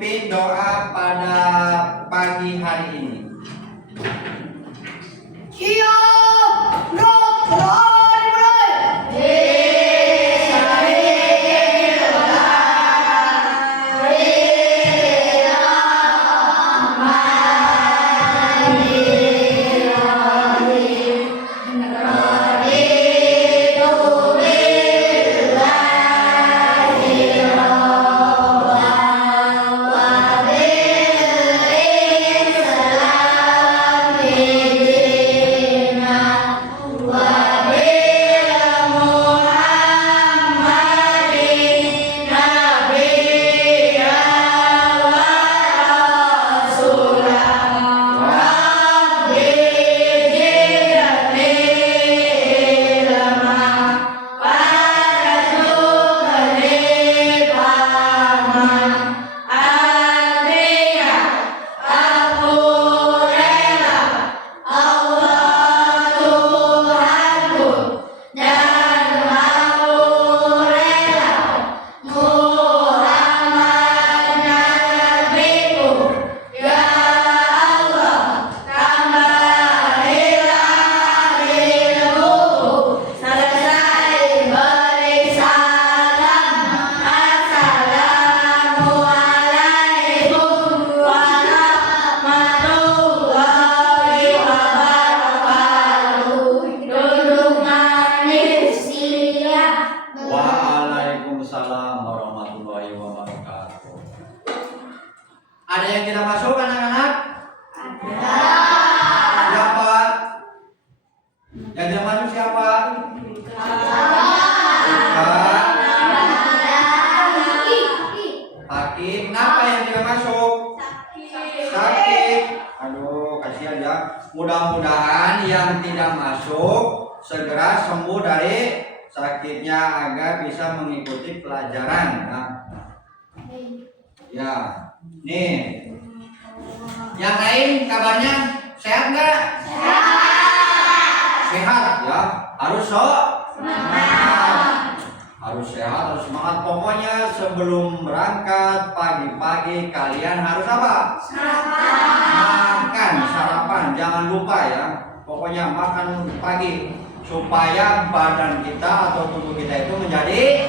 memimpin doa pada pagi hari ini? Siap, doa dimulai. Waalaikumsalam warahmatullahi wabarakatuh. Ada yang tidak masuk anak-anak? Ada. Siapa? Yang tidak masuk siapa? Sakit. Kenapa yang tidak masuk? Sakit. Aduh, kasihan ya. Mudah-mudahan yang tidak masuk segera sembuh dari sakitnya agar bisa mengikuti pelajaran. Ya, nih. Yang lain kabarnya sehat nggak? Sehat ya. Harus semangat. Harus sehat, harus semangat. Pokoknya sebelum berangkat pagi-pagi kalian harus apa? Makan sarapan. Jangan lupa ya. Pokoknya makan pagi supaya badan kita atau tubuh kita itu menjadi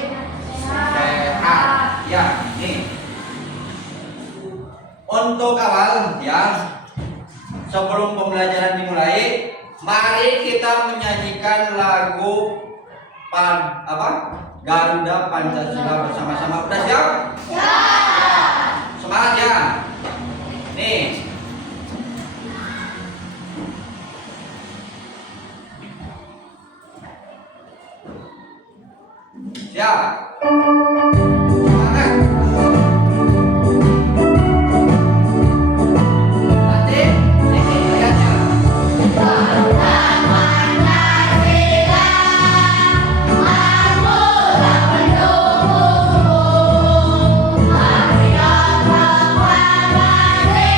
sehat. Ya, nih. Untuk awal ya, sebelum pembelajaran dimulai, mari kita menyanyikan lagu Garuda Pancasila bersama-sama. Udah siap? Siap. Semangat ya. Nih. Siap. Semangat. Nanti ini lihatnya. Garuda Pancasila, Marmula pendukungmu, Maria proklamasi,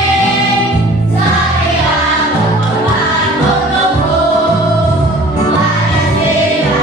Satria berkorban untukmu, Pancasila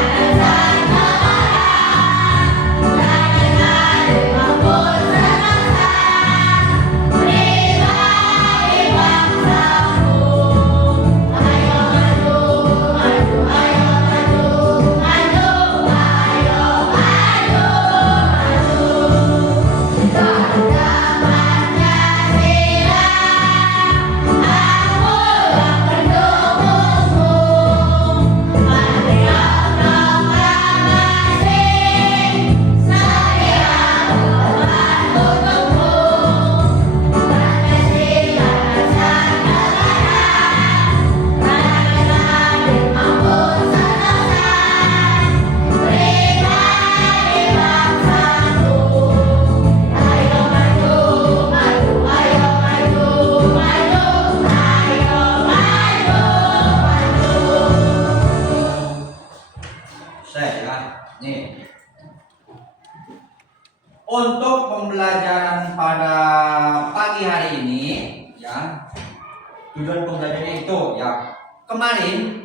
Untuk pembelajaran pada pagi hari ini ya, tujuan pembelajarannya itu ya, kemarin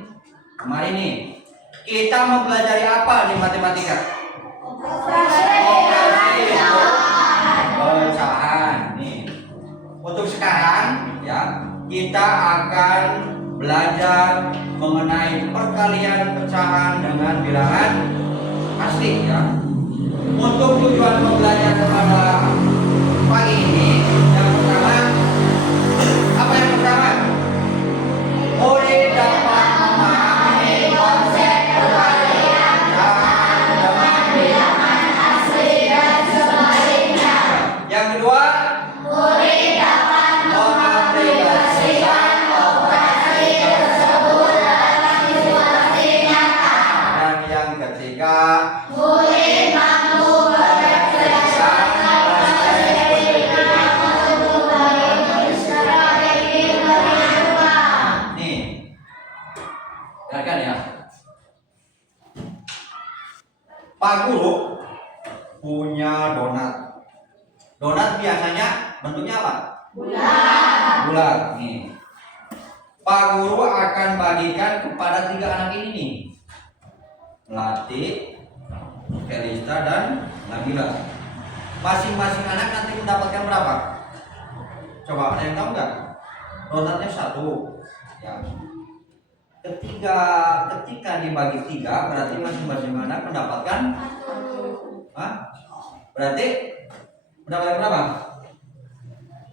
nih kita mempelajari apa di matematika? Operasi pecahan. Nih kita akan belajar mengenai perkalian pecahan dengan bilangan asli ya. Untuk tujuan pembelajaran pada pagi ini, yang pertama, apa yang pertama? Murid dapat memahami konsep perkalian pecahan dengan bilangan asli dan sebaliknya. yang kedua, Murid dapat mengaplikasikan operasi tersebut dalam situasi nyata. dan yang ketiga, Murid mampu merefleksikan strategi penghidupan. nih, dengarkan ya. Pak Guru punya donat. Donat biasanya bentuknya apa? Bulat. Nih. Pak Guru akan bagikan kepada 3 anak ini nih. Melati, Felista dan Nabila. Masing-masing anak nanti mendapatkan berapa? Coba ada yang tahu nggak? Donatnya 1. Ya. Ketika dibagi 3 berarti masing-masing anak mendapatkan Hah? Berarti mendapatkan berapa?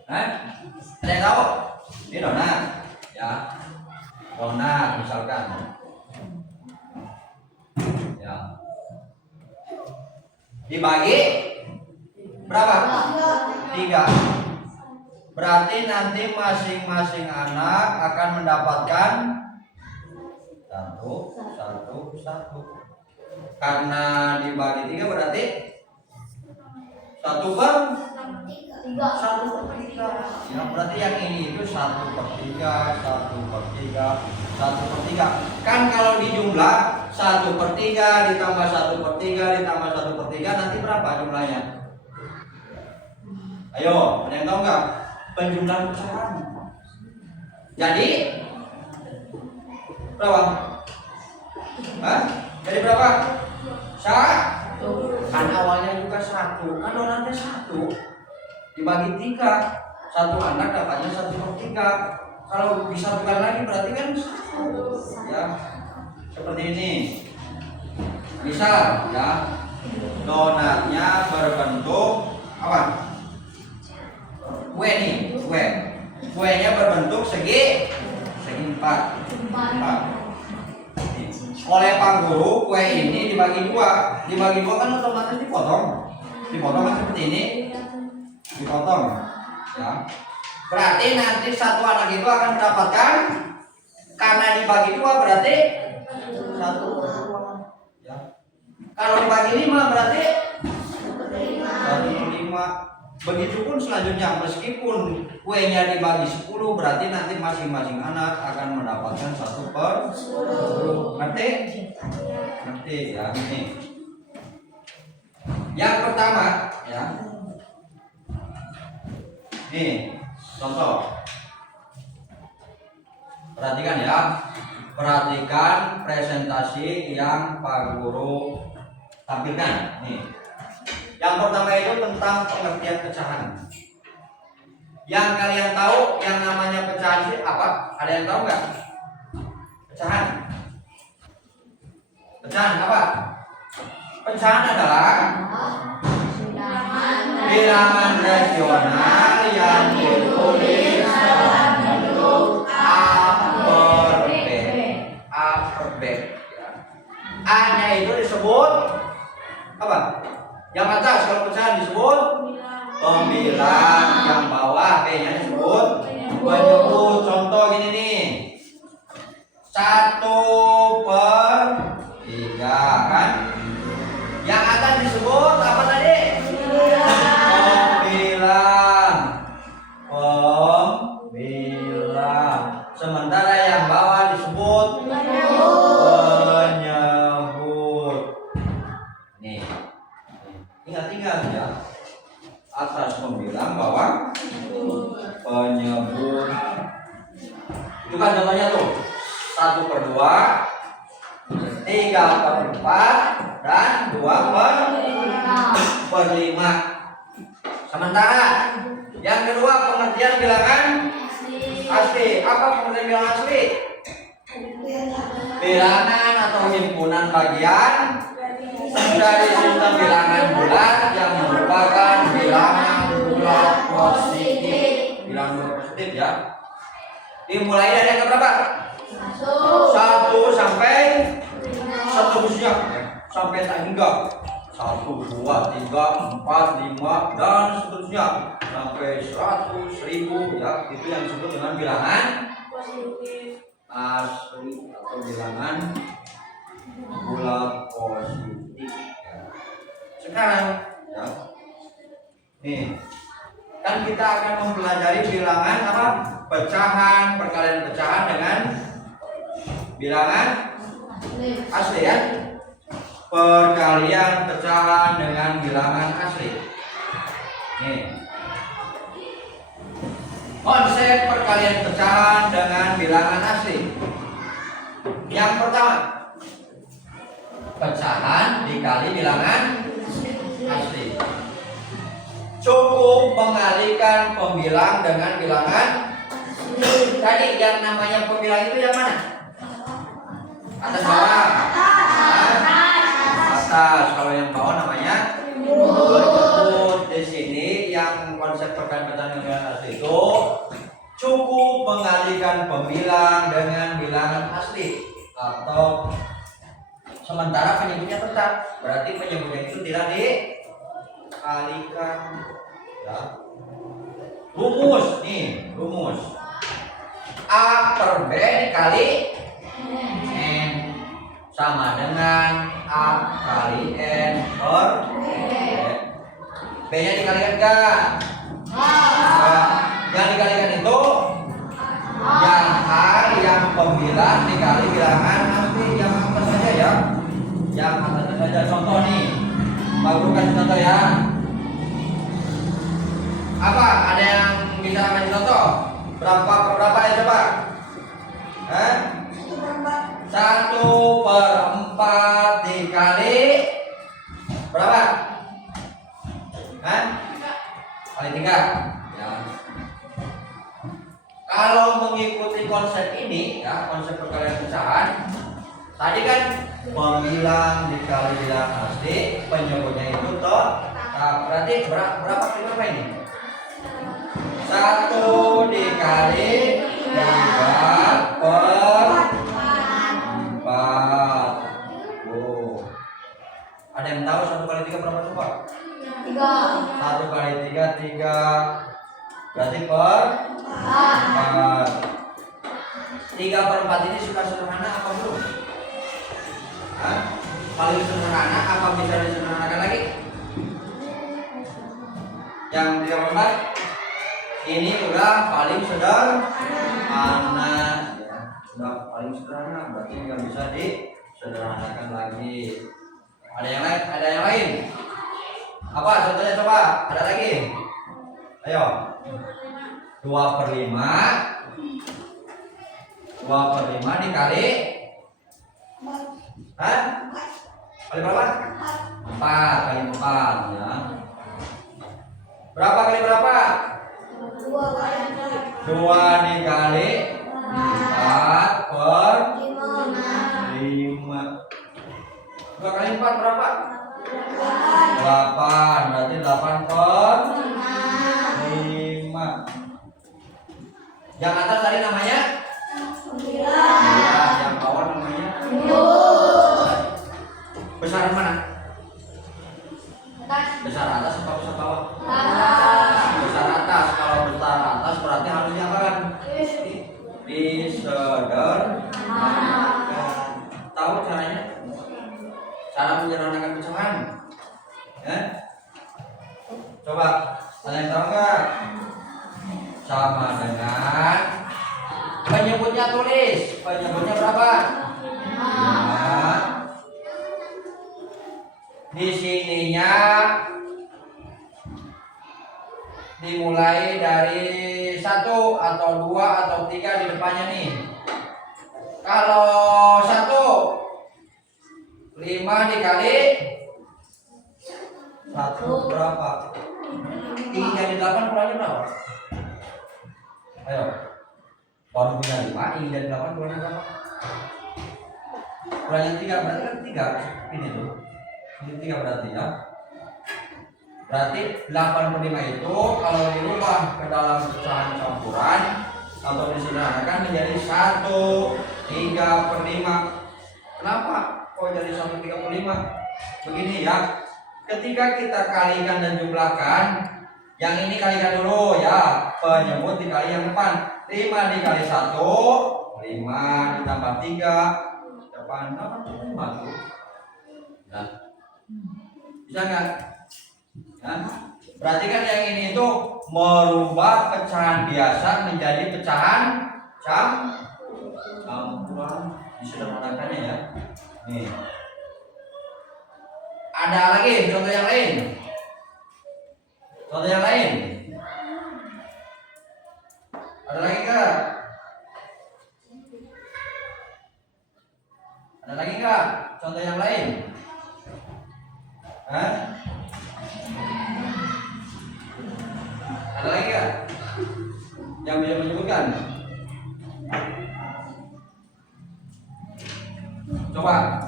Hah? Ada yang tahu? Ini donat ya. Donat misalkan ya. Dibagi berapa? 3. Berarti nanti masing-masing anak akan mendapatkan 1. Karena dibagi 3 berarti 1/3. Ya, berarti yang ini itu 1/3, 1/3. Kan kalau dijumlah 1/3 ditambah 1/3 ditambah 1/3 nanti berapa jumlahnya? Ayo, ada yang tahu nggak? Penjumlahan pecahan. Jadi berapa? Hah? Jadi berapa? 1. Kan awalnya juga 1. Kan donatnya 1. Dibagi 3. 1 anak dapatnya 1/3. Kalau disatukan lagi berarti kan 1. Ya. Seperti ini. Misal ya. Donatnya berbentuk apa? Kue nih, kue. Kuenya berbentuk segi 4. Oleh Pak Guru, kue ini dibagi 2. Dibagi 2 kan otomatis dipotong. Dipotong kan seperti ini. Dipotong. Ya. Berarti nanti 1 anak itu akan mendapatkan, karena dibagi 2 berarti 1/2. Ya. Kalau dibagi 5 berarti 1/5. Begitupun selanjutnya, meskipun kuenya dibagi 10 berarti nanti masing-masing anak akan mendapatkan 1/10. Ngerti? Ngerti ya ini. Yang pertama ya. Nih, contoh. Perhatikan ya. Perhatikan presentasi yang Pak Guru tampilkan. Nih. Yang pertama itu tentang pengertian pecahan. Yang kalian tahu yang namanya pecahan itu apa? Ada yang tahu nggak? Pecahan. Pecahan apa? Pecahan adalah bilangan rasional yang ditulis dalam bentuk A per B. A-nya itu disebut apa? Yang atas kalau pecahan disebut pembilang, yang bawah B-nya disebut penyebut. Contoh gini nih, 1/3 kan? Yang atas disebut apa tadi? Pembilang. Sementara yang bawah disebut penyebut. Nih. Ingat-ingat ya, atas pembilang, bawah penyebut. Itu kan contohnya tuh 1/2, 3/4 dan 2/5. Sementara yang kedua pengertian bilangan Asli. Apa pengertian bilangan asli? Bilangan atau himpunan bagian dari sistem bilangan bulat yang merupakan bilangan bulat positif. Bilangan bulat positif ya. Dimulai dari angka berapa? 1 sampai seterusnya sampai tak hingga 1, 2, 3, 4, 5 dan seterusnya sampai 100, 1000 ya. Itu yang disebut dengan bilangan asli atau bilangan bulat positif. Sekarang ya. Nih. Kan kita akan mempelajari bilangan apa? Pecahan, perkalian pecahan dengan bilangan asli ya. Perkalian pecahan dengan bilangan asli. Nih. Konsep perkalian pecahan dengan bilangan asli. Yang pertama, pecahan dikali bilangan asli. Cukup mengalihkan pembilang dengan bilangan. Tadi yang namanya pembilang itu yang mana? Atas bawah. Atas. Kalau yang bawah namanya berikut. Di sini yang konsep perkalian pecahan dengan bilangan asli itu cukup mengalihkan pembilang dengan bilangan asli atau sementara penyebutnya tetap. Berarti penyebutnya itu tidak dikalikan. Ya. Rumus nih, rumus A per B dikali N sama dengan A kali N per B. B nya dikalikan enggak? Yang dikalikan itu yang A yang pembilang dikali bilangan asli yang atas saja ya. Yang atas saja. Contoh nih, Pak Guru kasih contoh ya. Apa? Ada yang bisa kasih contoh? Berapa per berapa ya coba? 1/4 dikali berapa? Kali 3 ya. Kalau mengikuti konsep ini ya, konsep perkalian pecahan, tadi kan pembilang dikali bilangan asli, penyebutnya itu toh. Nah, berarti berapa kali berapa ini? 1 dikali 3 per 4. Oh. Ada yang tahu 1 kali 3 berapa coba? 1 kali 3 berarti per 4. 3 per 4 ini sudah sederhana apa belum? Paling sederhana apa bisa disederhanakan lagi? Yang 3 per 4 ini udah paling sederhana ya. Sudah paling sederhana, berarti nggak bisa disederhanakan lagi. Ada yang lain? Ada yang lain? Apa contohnya coba? Ada lagi? Ayo. 2/5 dikali kali berapa? 4 kali 4 ya. Berapa kali berapa? 2 dikali 4 per 5. 2 kali 4 berapa? 8. Berarti 8 per 5. Yang atas tadi namanya? Yang bawah namanya? Besar mana? Besar atas atau besar bawah? Besar atas. Kalau besar atas berarti harus diapakan? Disederhanakan. Tahu caranya? Cara menyederhanakan pecahan? Ya? Coba, ada yang tahu nggak? Sama dengan penyebutnya tulis. Penyebutnya berapa? 5. Di sininya dimulai dari 1 atau 2 atau 3 di depannya nih. Kalau 1 5 dikali 1 berapa? 3 di 8 kurangnya berapa? Ayo. baru punya 5, ini dari 8 kurangnya berapa? Kurangnya 3, berarti kan 3 ini tuh. Ini 3 berarti ya. Berarti 85 itu kalau dirubah ke dalam pecahan campuran atau disederhanakan menjadi 1/3/5. Kenapa kok jadi 1/3/5? Begini ya, ketika kita kalikan dan jumlahkan, yang ini kalikan dulu ya, penyebut dikali yang depan. 5 dikali 1, 5 ditambah 3, depan 85 tuh. Nah, bisa nggak? Nah, berarti kan yang ini itu merubah pecahan biasa menjadi pecahan campuran. Disederhanakannya ya. Nih. Ada lagi contoh yang lain? Contoh yang lain? Ada lagi nggak? Ada lagi nggak? Contoh yang lain? Hah? Ada lagi nggak? Yang bisa menyebutkan? Coba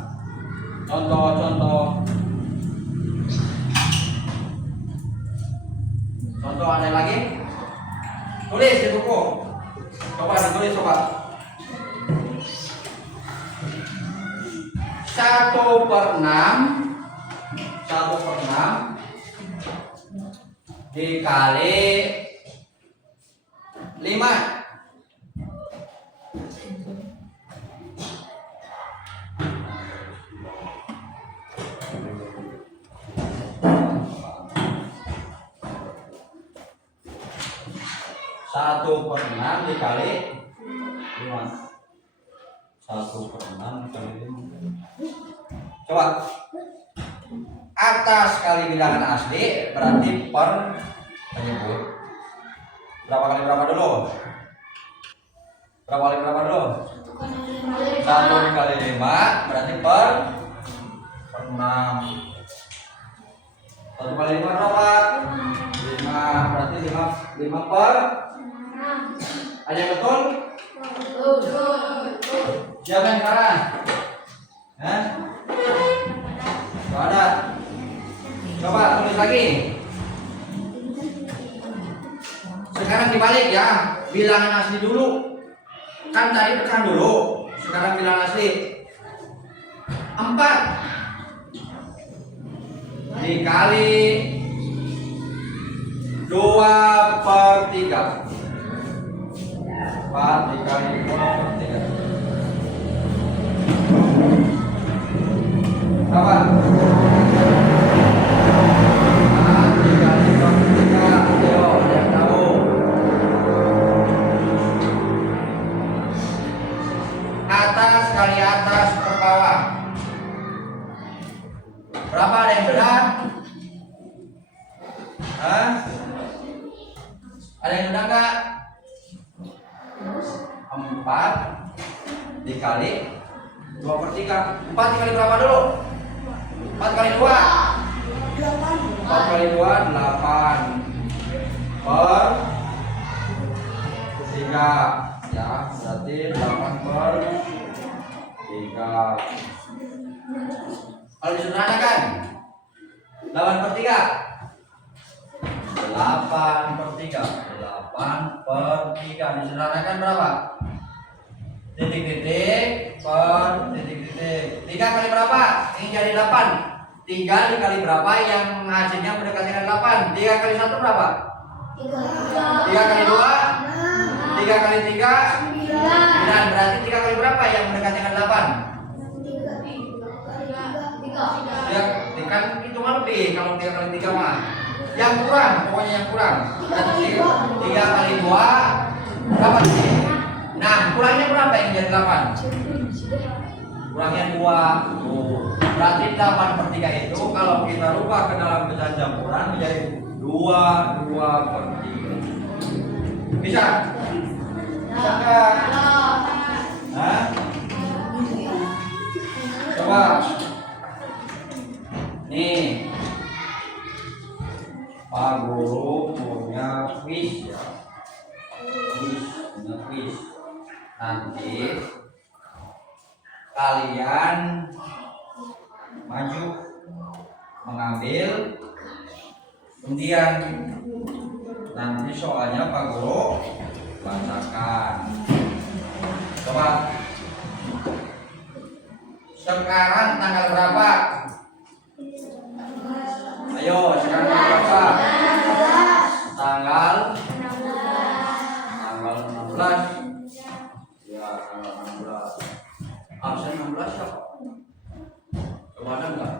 contoh ada lagi? Tulis di buku. Coba ditulis coba. 1/6 dikali 5. Satu per 6 dikali 5. 1/6 dikali 5. Coba. Atas kali bilangan asli berarti per penyebut. Berapa kali berapa dulu? Berapa kali berapa dulu? 1 dikali 5 berarti per 6. 1 kali 5 berapa? 5, berarti 5 per 6. Ada yang betul? Siapa yang sekarang? Hah? Ada. Coba tulis lagi. Sekarang dibalik ya, bilangan asli dulu. Kan tadi pecahan dulu, sekarang bilangan asli. 4 dikali 2/3. 4 dikali 2/3. Berapa? 4 dikali 2/3. Ayo, ada yang tahu? Atas kali atas per bawah. Berapa, ada yang benar? Hah? Ada yang benar nggak? 4 dikali 2/3. 4 dikali berapa dulu? 4 kali 2 4 kali 2 8 per 3 ya, berarti 8 per 3. Kalau disederhanakan 8 per 3 8 per 3 8 per 3 disederhanakan berapa? Titik-titik per titik-titik. 3 kali berapa? Ini jadi 8. 3 dikali berapa yang hasilnya mendekati dengan 8? 3 kali 1 berapa? 3 kali 2? 3 kali 3? 9. Berarti 3 kali berapa yang mendekati dengan 8? 3. Kan hitungan lebih kalau 3 kali 3 mah. Yang kurang, pokoknya yang kurang. Berarti 3 kali 2 berapa sih? Nah, kurangnya berapa yang jadi 8? Kurangnya 2. Berarti 8 per 3 itu kalau kita rubah ke dalam pecahan campuran menjadi 2 per 3. Bisa? Bisa nggak? Hah? Coba. Nih. Pak Guru punya quiz ya. Punya quiz. nanti kalian maju mengambil undian. Nanti soalnya Pak Guru bacakan. Coba. Sekarang tanggal berapa? Ayo, sekarang tanggal berapa? Tanggal 16. Ya, tanggal 16. Absen 16 siapa? Coba ada enggak?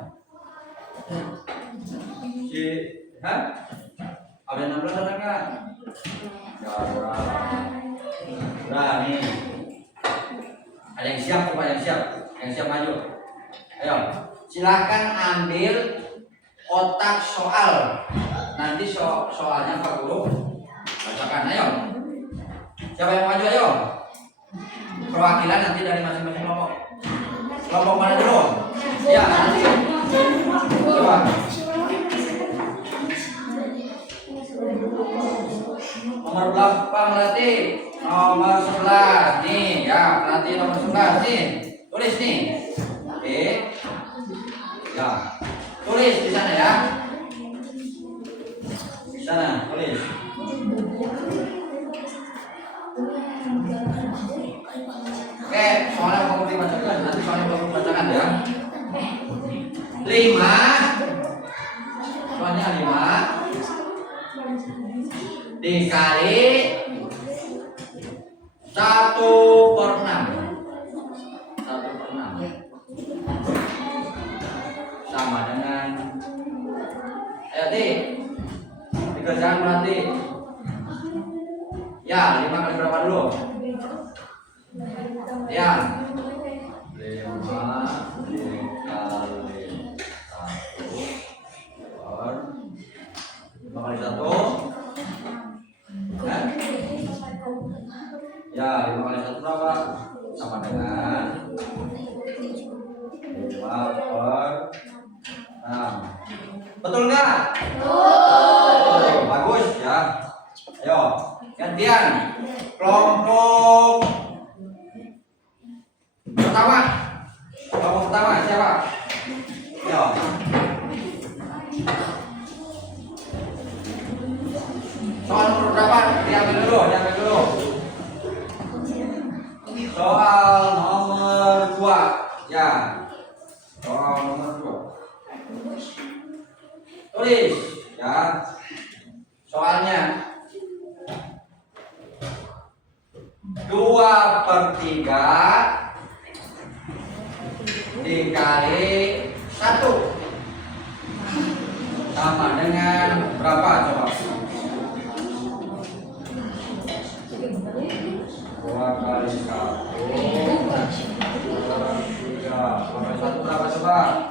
Hah? Absen 16 ada enggak? Ya, ada. Udah nih. Ada yang siap, coba yang siap. Yang siap maju. Ayo, silahkan ambil kotak soal. Nanti soalnya Pak Guru bacakan. Ayo. Siapa yang maju? Ayo. Perwakilan nanti dari masing-masing kelompok. Kelompok mana dulu? Ya, nanti. Coba. Nomor berapa berarti? Nomor 11. Nih, ya, berarti nomor 11 nih. Tulis nih. Oke. Ya. Tulis di sana ya. Di sana, tulis. Oke, soalnya kamu dibacakan, nanti soalnya kamu bacakan ya. 5. Soalnya 5 dikali 1/6. 1/6 sama dengan dikerjakan berarti ya 5 kali berapa dulu? Ya 5 dikali 1 ya 5 kali 1 berapa? Sama dengan 5/6. Betul nggak? Betul. Bagus ya. Ayo gantian kelompok pertama. Kelompok pertama siapa? Ayo. Soal nomor berapa? Diambil dulu. Soal nomor 2. Ya. Soal nomor 2. Tulis ya. Soalnya 2/3 dikali 1 sama dengan berapa coba? 2 kali 1 3 sampai 1 berapa coba?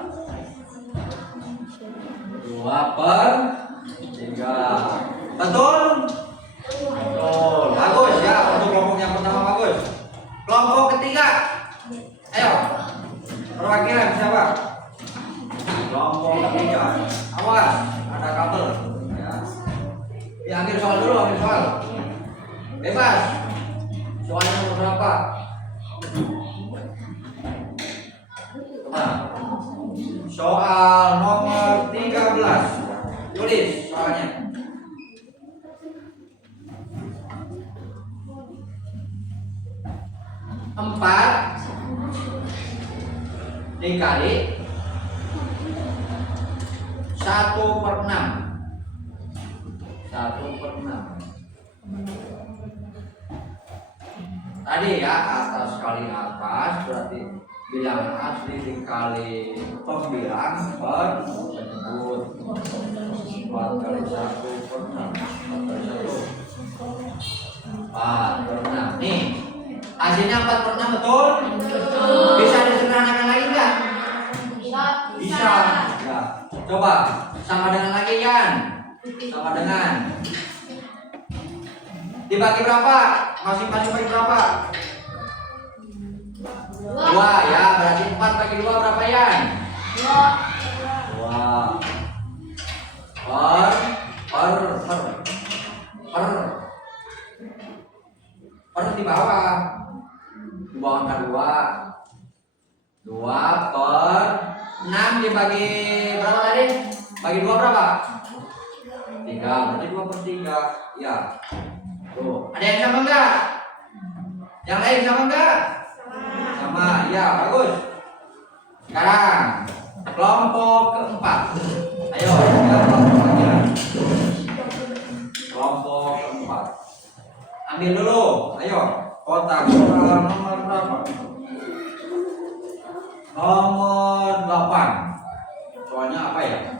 2/3. Betul? Betul. Bagus ya untuk kelompok yang pertama bagus. Kelompok ketiga. Ayo. Perwakilan siapa? Kelompok ketiga. Awas, ada kabel ya. Ambil soal dulu, ambil soal. Bebas. Soalnya nomor berapa? Nah. Soal nomor 13. Tulis soalnya. 4 dikali 1/6. 1/6. Tadi ya atas kali atas berarti bilangan asli dikali pembilang per penyebut. 4 kali 1/6. 4/6. Nih hasilnya 4/6 betul? Bisa disederhanakan lagi nggak? Bisa. Ya. Coba sama dengan lagi Yan. Sama dengan dibagi berapa? Masing-masing bagi berapa? 2 ya, berarti 4 bagi 2 berapa Yan? 2. Per di bawah. 2 angka 2. 2/6 dibagi berapa tadi? Bagi 2 berapa? 3, berarti 2/3. Ya. Tuh, ada yang sama enggak? Yang lain sama enggak? Sama. Ya, bagus. Sekarang kelompok keempat. Ayo, kita kelompok aja. Kelompok keempat. Ambil dulu. Ayo, kotak nomor berapa? Nomor 8. Soalnya apa ya?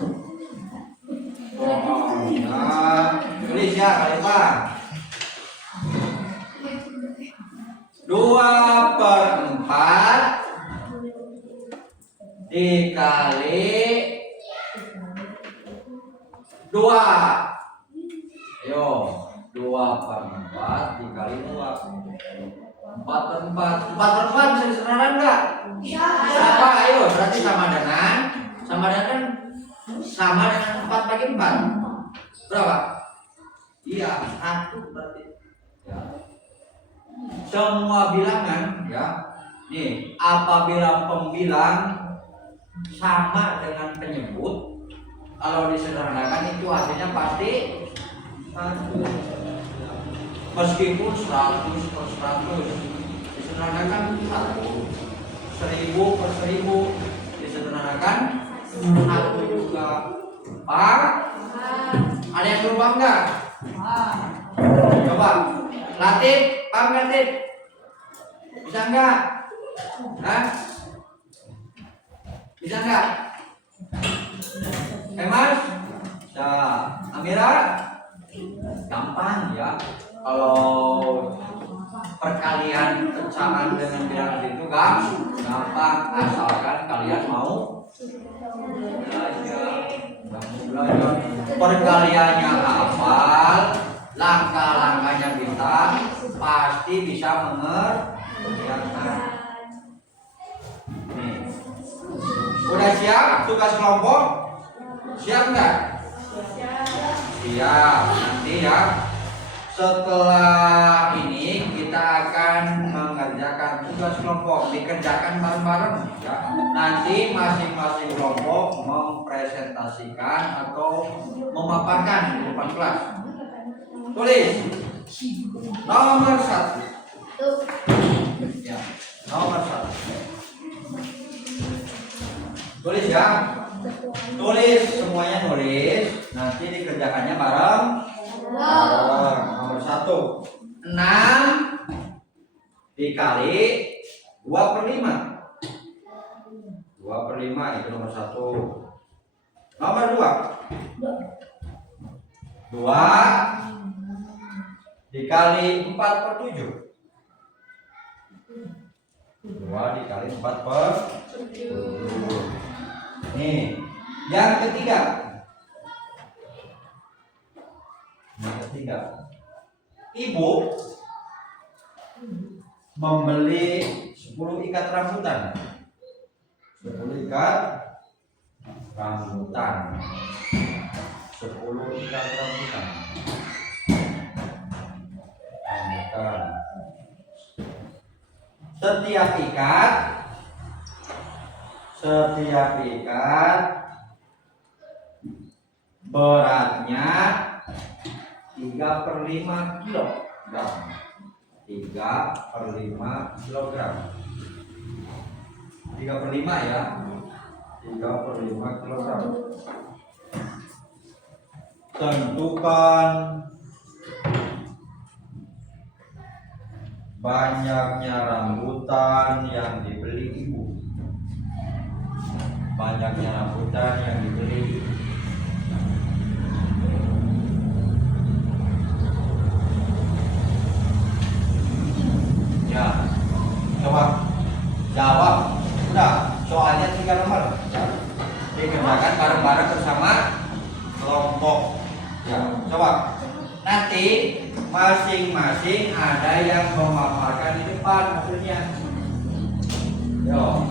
Tulis ya, Khalifah. 2/4 dikali 2. Ayo, 2/4 dikali 2. 4/4. 4/4 bisa disederhanakan enggak? Berapa? Ayo, berarti sama dengan 4/4. Berapa? Iya, 1 berarti. Ya. Semua bilangan ya. Nih, apabila pembilang sama dengan penyebut, kalau disederhanakan itu hasilnya pasti 1. Meskipun 100/100 disederhanakan 1. 1000/1000 disederhanakan 1 juga. Pak, ada yang berubah enggak? Coba Latif, paham nggak Latif? Bisa enggak? Hah? Bisa enggak? Mas? Bisa. Amira? Gampang ya. Kalau perkalian pecahan dengan bilangan itu gampang, asalkan kalian mau belajar. Perkaliannya hafal, langkah-langkahnya kita pasti bisa mengerjakan. Nih. Udah siap tugas kelompok? Siap nggak? Siap. Nanti ya, setelah ini kita akan mengerjakan tugas kelompok, dikerjakan bareng-bareng ya. Nanti masing-masing kelompok mempresentasikan atau memaparkan di depan kelas. Tulis nomor 1. Ya, nomor 1. Tulis ya. Tulis, semuanya tulis. Nanti dikerjakannya bareng. Nomor 1. 6 dikali 2/5. 2/5 itu nomor 1. Nomor 2. 2 dikali 4/7. 2 dikali 4/7. Nih, yang ketiga. Yang ketiga. Ibu membeli 10 ikat rambutan. 10 ikat rambutan. 10 ikat rambutan. Setiap ikat beratnya 3/5 kilogram. 3/5 kilogram. 3/5 ya. 3/5 kilogram. Tentukan banyaknya rambutan yang dibeli ibu. Banyaknya rambutan yang dibeli ibu. Ya, coba jawab. Udah, soalnya 3 nomor. Ya. Dikerjakan bareng-bareng bersama kelompok. Ya, coba. Nanti masing-masing ada yang memaparkan di depan hasilnya. Yo,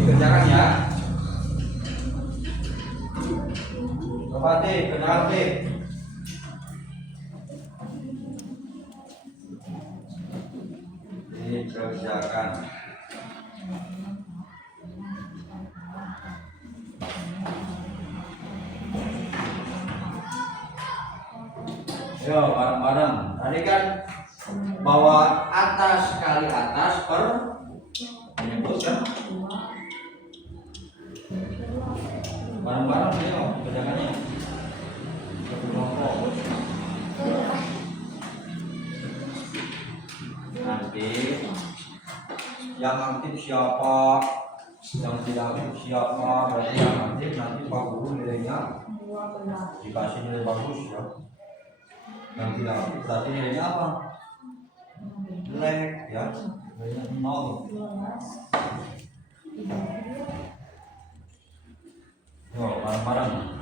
dikerjakan ya. Coba deh, kenalan deh. dikerjakan. Yo, bareng-bareng. Tadi kan bawa atas kali atas per menyebut kan? Bareng-bareng yo, kerjakannya. Satu kelompok. Nanti yang aktif siapa, yang tidak aktif siapa, berarti yang aktif nanti Pak Guru nilainya dikasih nilai bagus ya. Yang tidak aktif berarti nilainya apa? Jelek ya, nilainya 0. Yo, bareng-bareng.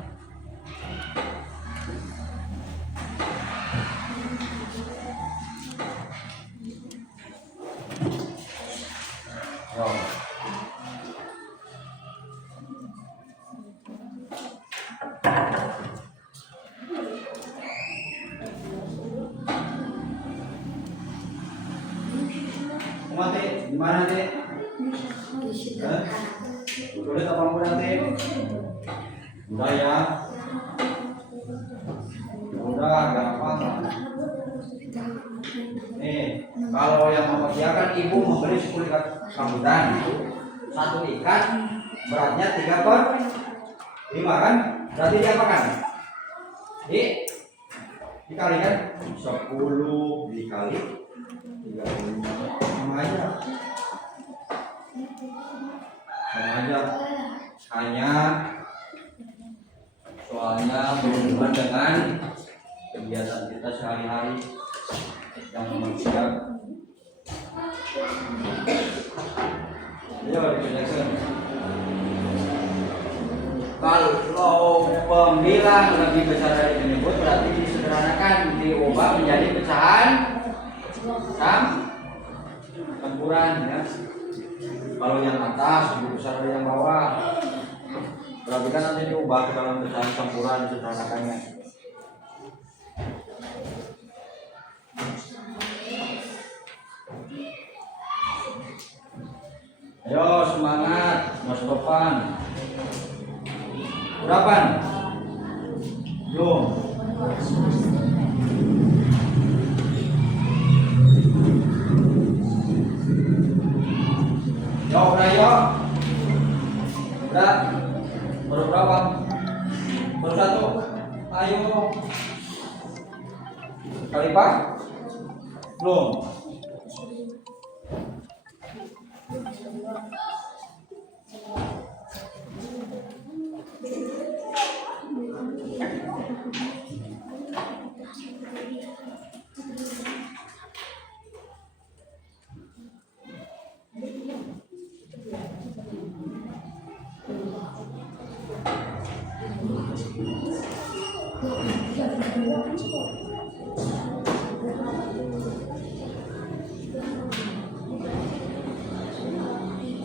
Yo. Mati, gimana Teh? Udah apa mudah Teh? Udah ya. Udah gampang. Nih, kalau yang mempersiapkan ibu membeli 10 ikat rambutan. Satu ikat beratnya 3/5 kan? Berarti diapakan? Dikalikan 10 dikali 35 sama aja. Hanya soalnya berhubungan dengan kegiatan kita sehari-hari yang memanusiakan. Ayo dikerjakan. Kalau pembilang lebih besar dari penyebut berarti disederhanakan, diubah menjadi pecahan campuran ya. Kalau yang atas lebih besar dari yang bawah, berarti kan nanti diubah ke dalam pecahan campuran disederhanakannya. Ayo semangat, Mas Topan. Berapa? Belum. Yo, udah yo. Udah. Baru berapa? Baru 1. Ayo. Kali Pak? Belum.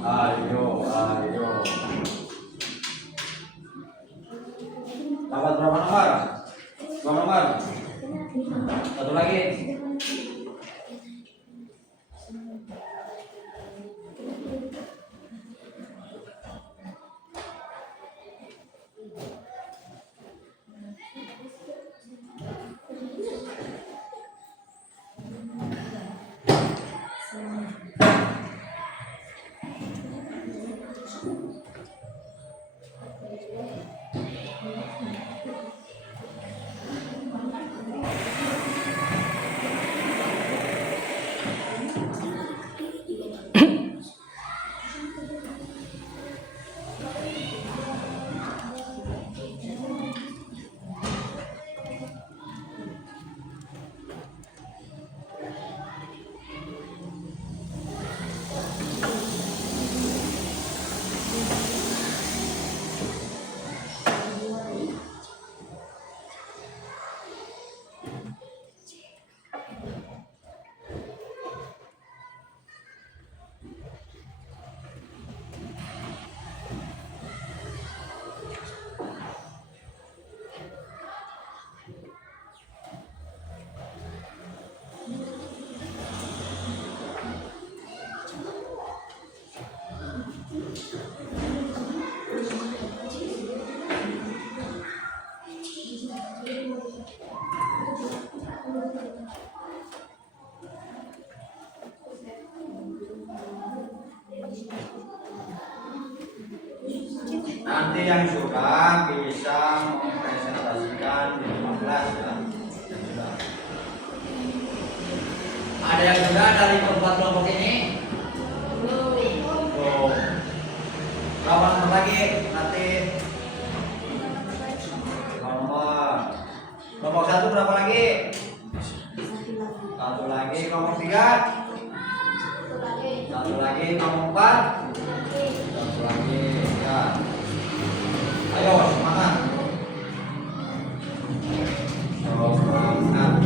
Ayo. Dapat berapa nomor? 2 nomor. Satu lagi. Nanti yang sudah bisa mempresentasikan di 15 ya. Yang sudah. Ada yang sudah dari keempat kelompok ini? Belum. Berapa nomor lagi nanti? Nomor kelompok 1 berapa lagi? Satu lagi. Kelompok 3? Satu lagi. Kelompok 4? Satu lagi. Ya. Ayo semangat. Semangat.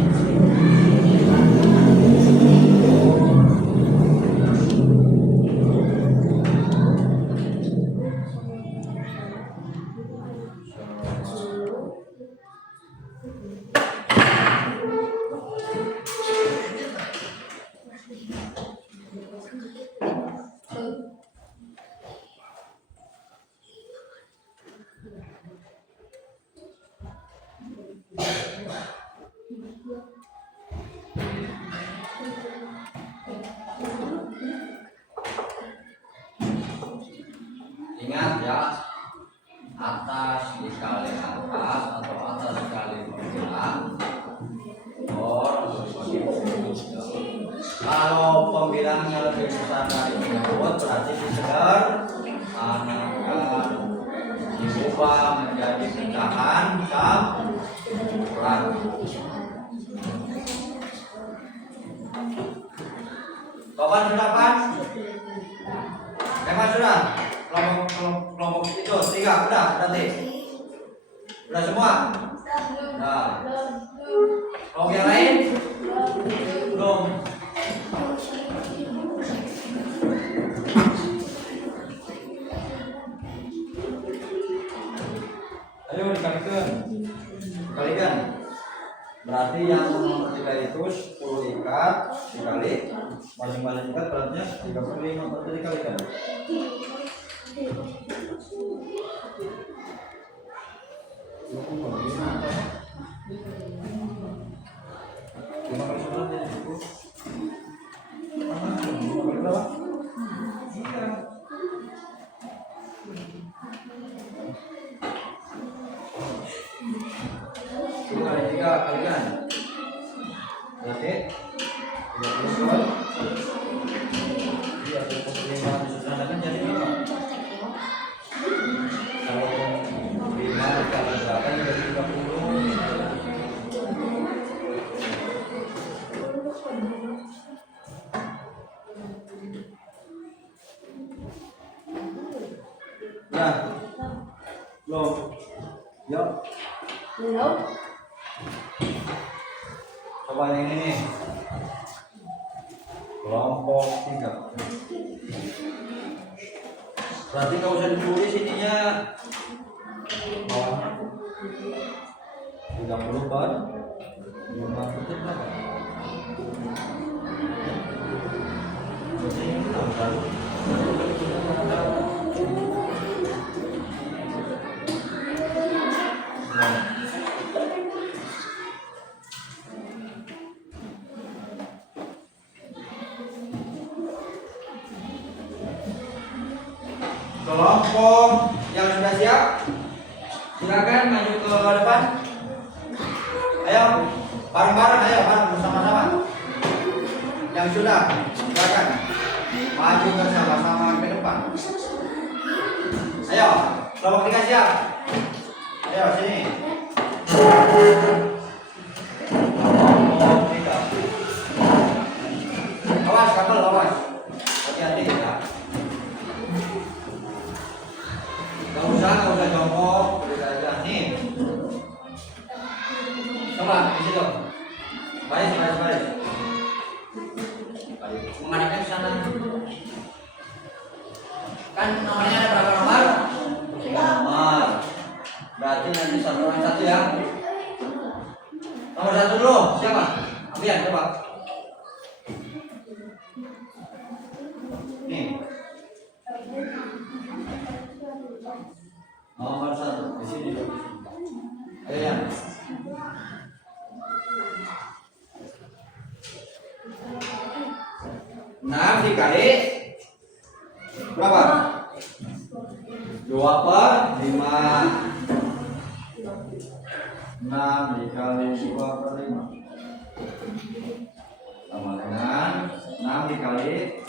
Ingat ya, atas dikali atas atau atas dikali bawah. Kalau pembilangnya lebih besar dari tersebut berarti disederhanakan, diubah menjadi pecahan campuran. Kapan sudah Pak? Emang sudah? Kelompok itu 3 udah berarti? Udah semua? Udah. Kelompok yang lain? Belum. Ayo dikalikan. Berarti yang nomor 3 itu 10 ikat dikali masing-masing ikat beratnya 35 berarti dikalikan. Lima kali 11 jadi 10. Berapa? Kali 3 kalikan berarti 30 iya 35 disusahkan jadi berapa? Kalau 5 dikali berapa jadi 30. Nah belum yuk Belum. coba yang ini nih. Kelompok 3 berarti nggak usah ditulis ininya bawahnya 30 per 5 berarti berapa? Berarti ini berapa? Kelompok yang sudah siap, silakan maju ke depan. Ayo, bareng-bareng, ayo bareng bersama-sama. Yang sudah, silakan maju bersama-sama ke depan. Ayo, kelompok 3 siap. Ayo sini. Kelompok 3. Awas, kabel awas. Hati-hati ya. Gak usah jongkok, berdiri aja nih. Coba di situ. Baik. Menghadapnya ke sana. Kan nomornya ada berapa nomor? 3 nomor. Berarti nanti satu orang satu ya. Nomor 1 dulu, siapa? Abian, coba. Nih. Nomor 1 di sini. Ayo ya. Nah, dikali berapa? 15. 2/5. 6 dikali 2/5 sama dengan 6 dikali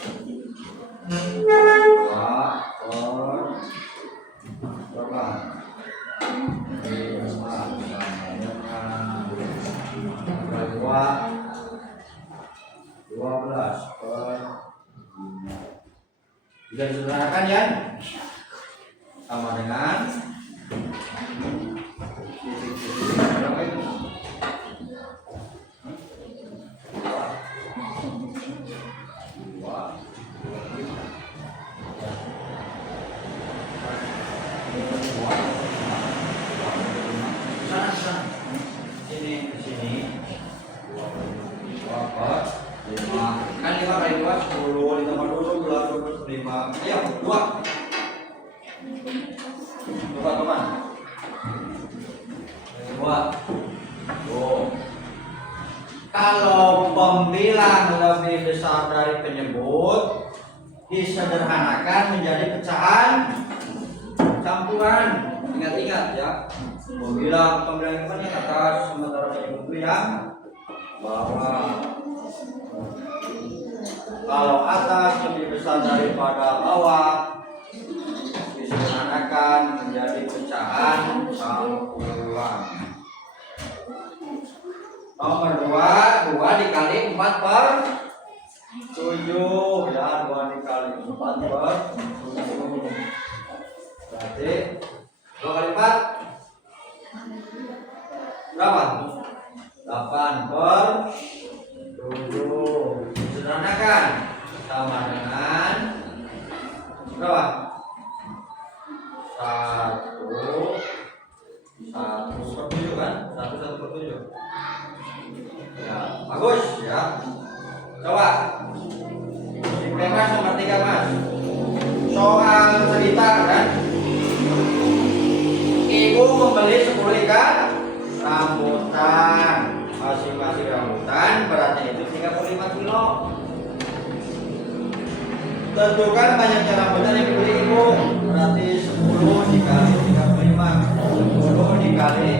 12/5 bisa disederhanakan ya, sama dengan berapa itu? Sini ke sini 2/5 kan 5 kali 2 10 ditambah 2 5. Ayo 2 coba teman 2 tuh. Kalau pembilang lebih besar dari penyebut disederhanakan menjadi pecahan campuran. Ingat-ingat ya, pembilang yang atas sementara penyebut itu yang bawah. Kalau atas lebih besar daripada bawah disederhanakan menjadi pecahan campuran. Nomor 2 dikali 4/7 ya, 2 dikali 4/7 berarti 2 kali 4 berapa? 8/7 disederhanakan sama dengan berapa? 1/7 kan? 1/7 ya, bagus ya. Coba simpen Mas nomor 3 Mas, soal cerita kan, ibu membeli 10 ikan rambutan, masing-masing rambutan beratnya itu 35 kilo. Tentukan banyaknya rambutan yang dibeli ibu, berarti 10 dikali 35, 10 dikali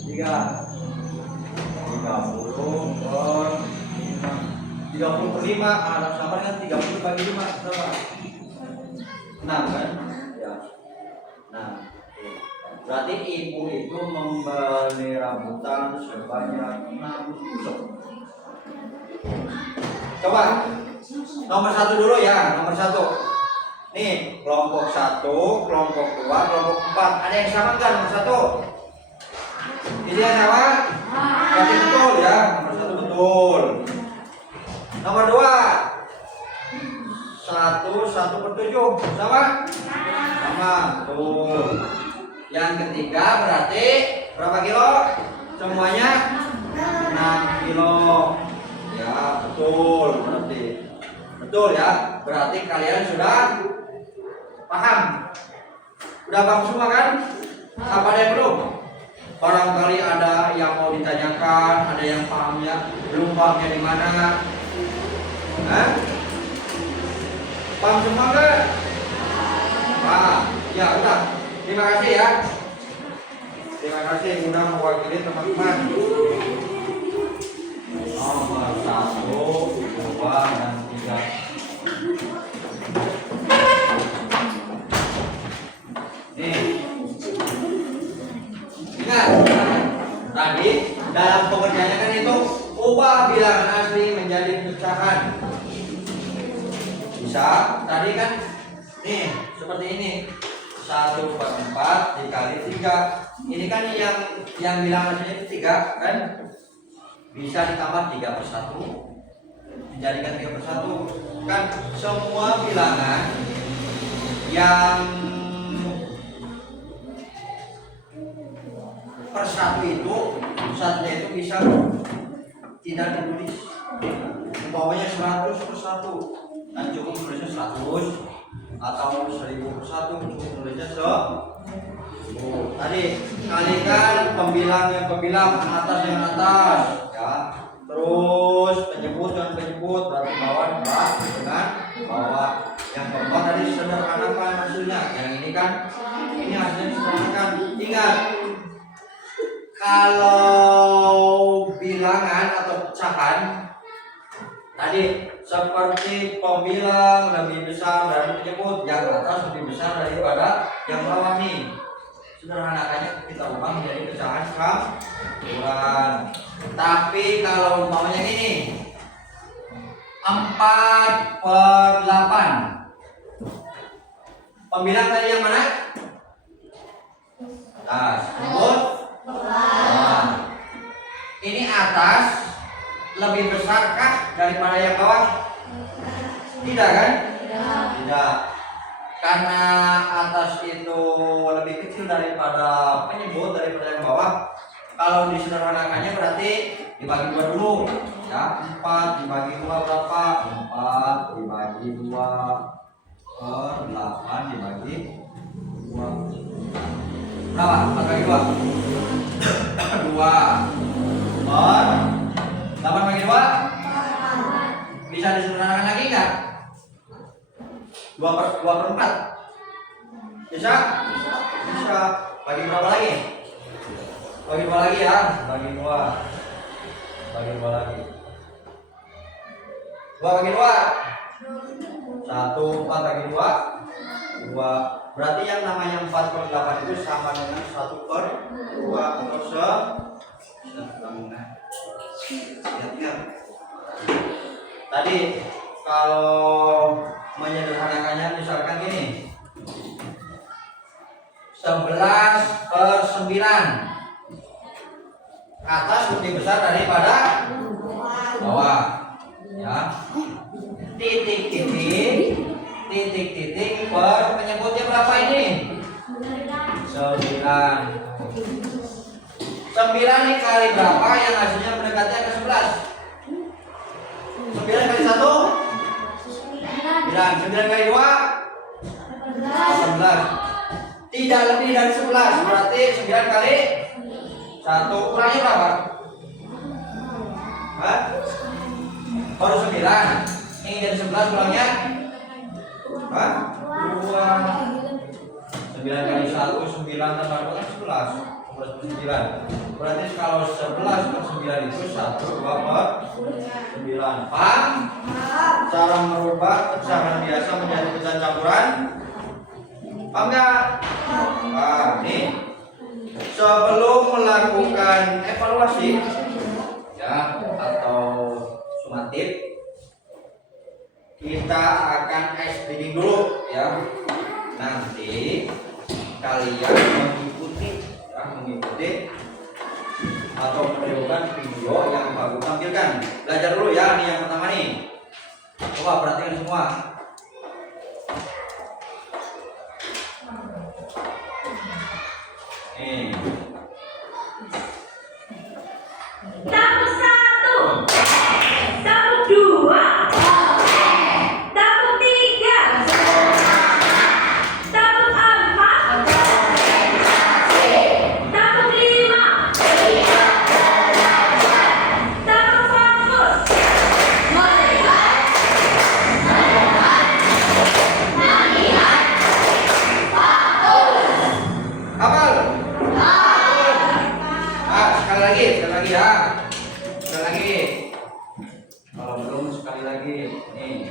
3 30/5 sama dengan 30 bagi 5 berapa? 6 kan? Ya. Nah, berarti ibu itu membeli rambutan sebanyak 6 kilo. Coba nomor 1 dulu ya, nomor 1. Nih, kelompok 1, kelompok 2, kelompok 4. Ada yang sama enggak nomor 1? Ini yang sama? Berarti betul ya, nomor 1 betul. Nomor 2 1/7 sama? Sama, betul. Yang ketiga berarti berapa kilo? Semuanya 6 kilo. Ya, betul berarti. Betul ya, berarti kalian sudah paham? Udah paham semua kan? Apa ada yang belum? Barangkali ada yang mau ditanyakan, ada yang pahamnya, belum pahamnya di mana? Hah? Paham semua nggak? Paham. Ya udah. Terima kasih ya. Terima kasih sudah mewakili teman-teman. Nomor 1, 2, dan 3. Nih. Ingat, tadi dalam pengerjaannya kan itu ubah bilangan asli menjadi pecahan. Bisa, tadi kan nih seperti ini, 1/4 dikali 3. Ini kan yang bilangan aslinya itu 3 kan? Bisa ditambah 3/1 dijadikan 3/1 kan. Semua bilangan yang per 1 itu satunya itu bisa tidak ditulis, umpamanya 100/1 dan cukup tulisnya 100 atau 1000/1 cukup tulisnya 1000. Tadi kalikan pembilang yang pembilang, atas yang atas ya, terus penyebut dengan penyebut, berarti bawah dengan bawah. Yang keempat tadi sederhanakan hasilnya, yang Kalau bilangan atau pecahan tadi seperti pembilang lebih besar dari penyebut, yang atas lebih besar daripada yang bawah nih. Sederhanakannya kita ubah menjadi pecahan campuran. Tapi kalau umpamanya gini, 4/8. Pembilang tadi yang mana? Atas. Penyebut? Bawah. Ini atas lebih besarkah daripada yang bawah? Tidak kan? Tidak. Karena atas itu lebih kecil daripada penyebut, daripada yang bawah. Kalau disederhanakannya berarti dibagi 2 dulu. Ya, 4 dibagi 2 berapa? 4 dibagi 2/8 dibagi 2. Berapa? 4 bagi 2. 2 per 8 bagi 2. Bisa disederhanakan lagi enggak? 2/4. Bisa? Bisa. Bagi berapa lagi? Bagi 2 lagi ya. Bagi 2. Bagi 2 lagi. 2 bagi 2. 1. 4 bagi 2. 2. Berarti yang namanya 4/8 itu sama dengan 1/2 atau setengah. Lihat. Tadi kalau menyederhanakannya misalkan gini, 11/9. Atas lebih besar daripada bawah. Ya. Titik per penyebutnya berapa ini? 9. 9 dikali berapa yang hasilnya mendekati angka 11? 9 kali 1? 9. 9 kali 2? 18. Tidak lebih dari 11. Berarti 9 kali 1 kurangnya berapa? Hah? Baru 9. Ini dari 11 kurangnya? Hah? 2. 9 kali 1 9 tambah 2 kan 11. 11/9. Berarti kalau 11/9 itu 1/2 per 9. Paham? Cara merubah pecahan biasa menjadi pecahan campuran? Paham nggak? Nah, nih sebelum melakukan evaluasi ya atau sumatif, kita akan ice breaking dulu ya. Nanti kalian mengikuti atau menunjukkan video yang baru tampilkan. Belajar dulu ya, nih yang pertama nih. Coba perhatikan semua. Nih. Tabuk 1, tabuk 2, tabuk 3, tabuk 4, tabuk 5, tabuk fokus. Hafal? Sekali lagi ya. Sekali lagi. Kalau belum sekali lagi. Nih.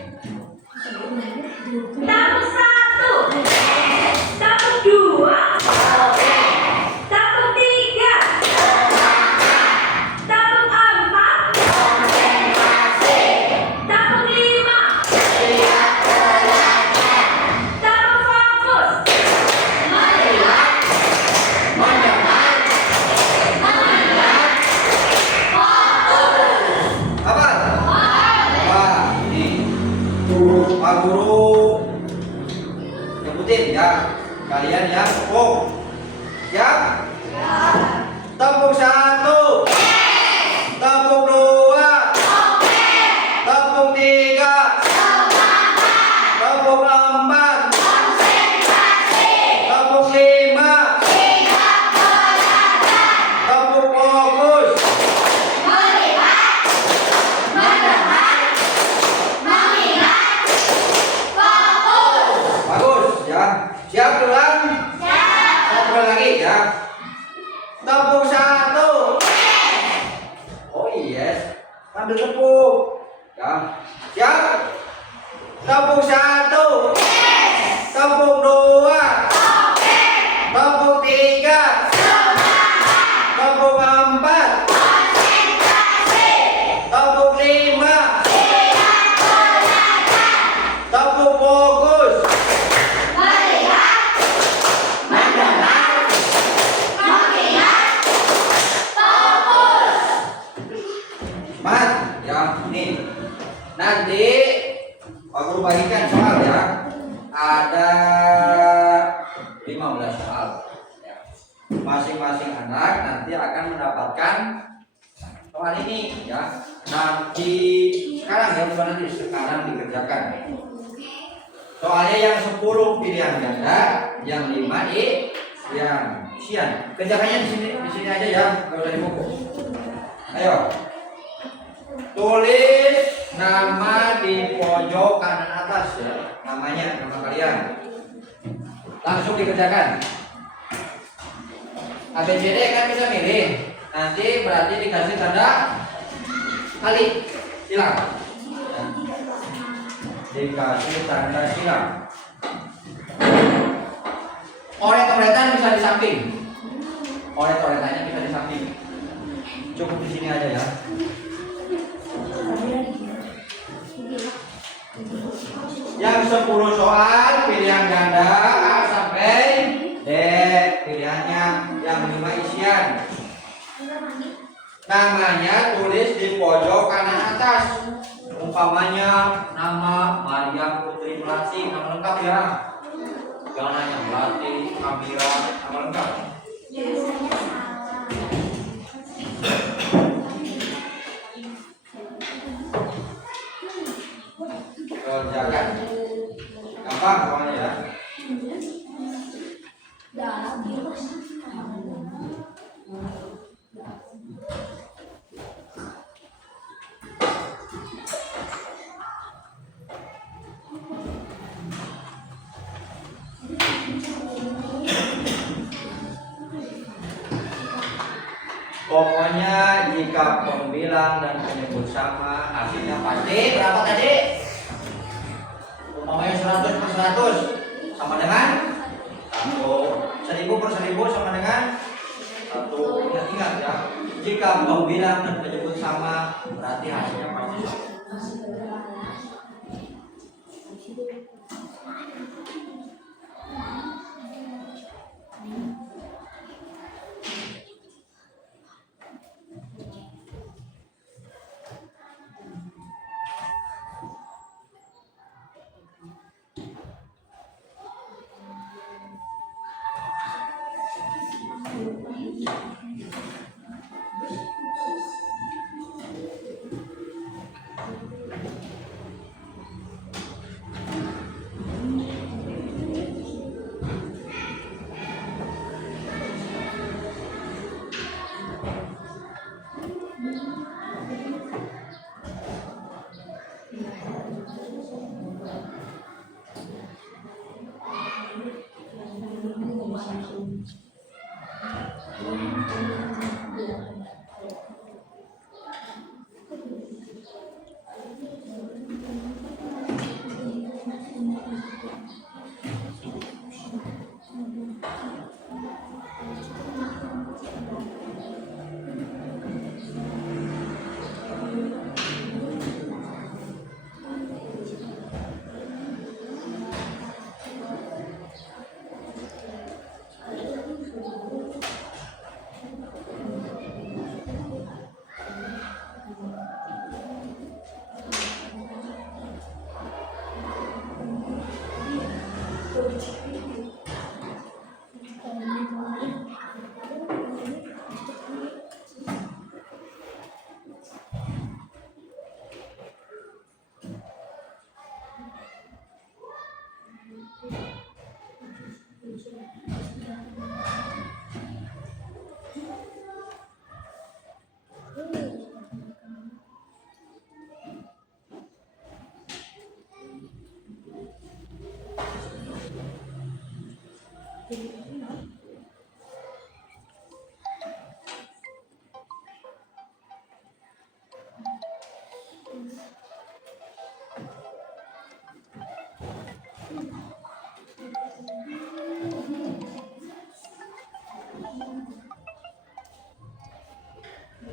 Tabuk 1, tabuk 2, tabuk 3, tabuk 4, tabuk 5, tabuk fokus. Hafal? Wah, ini. Pak Guru nyebutin ya. Kalian ya. Oh. Siap? Tepuk 1. Tepuk 2. Tepuk 3. Tepuk 4. Tepuk 5. Tepuk fokus. Bagus ya. Siap teman? Satu kali lagi ya. Tepuk 1. Ya. Siap? Tepuk 1. Tepuk 2. Tepuk 3. Tepuk 4. Tepuk 5. Tepuk fokus. Mat, ya ini. Nanti Pak Guru bagikan soal ya. Ada 15 soal. Ya. Masing-masing anak nanti akan mendapatkan soal ini ya. Nanti sekarang ya, bukan nanti, sekarang dikerjakan. Soalnya yang 10 pilihan ganda, yang 5 yang isian. Kerjakannya di sini aja ya, kalau dari buku. Ayo. Tulis nama di pojok kanan atas ya, namanya, nama kalian. Langsung dikerjakan. ABCD kan bisa milih. Nanti berarti dikasih tanda kali. Silang. Dikasih tanda silang. Oret-oretan bisa di samping. Oret-oretannya bisa di samping. Cukup di sini aja ya. Yang 10 soal pilihan ganda A sampai D pilihannya, yang 5 isian. Namanya tulis di pojok kanan atas. Umpamanya nama Maria Putri Melati, nama lengkap ya. Jangan hanya Melati, Amira, nama lengkap. Kerjakan. Gampang pokoknya ya. Pokoknya jika pembilang dan penyebut sama, hasilnya pasti berapa tadi? Umpamanya 100 per 100 sama dengan 1. 1000 per 1000 sama dengan 1. Ingat ya, jika pembilang dan penyebut sama, berarti hasilnya pasti sama.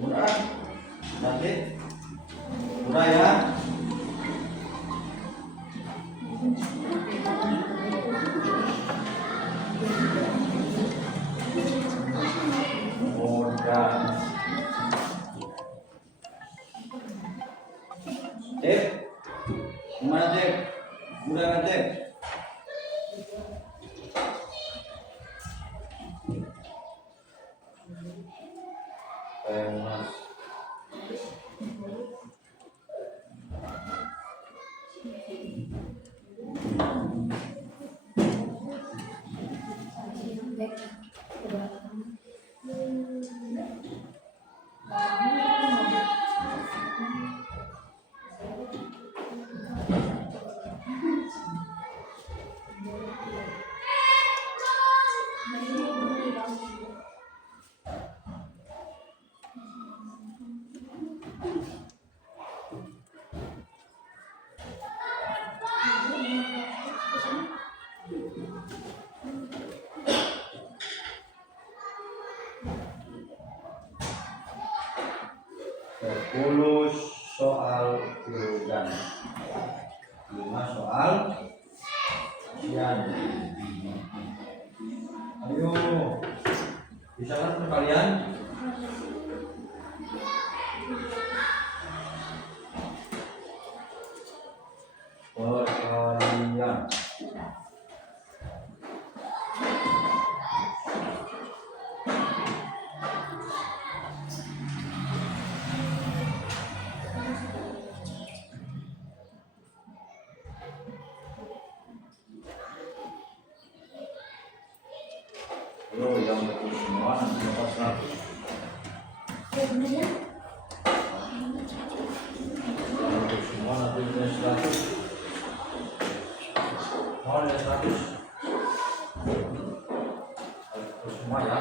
Murah. Nanti. Murah ya. Mudah. Dek. Gimana Dek? Mudah nggak Dek? Mas. Sepuluh soal urutan, 5 soal ujian. Ayo, bisa kan kalian? Perkalian. Lo yang betul semua nanti dapat 100. Yang betul semua nanti punya 100. Mau ada 100. Betul semua ya.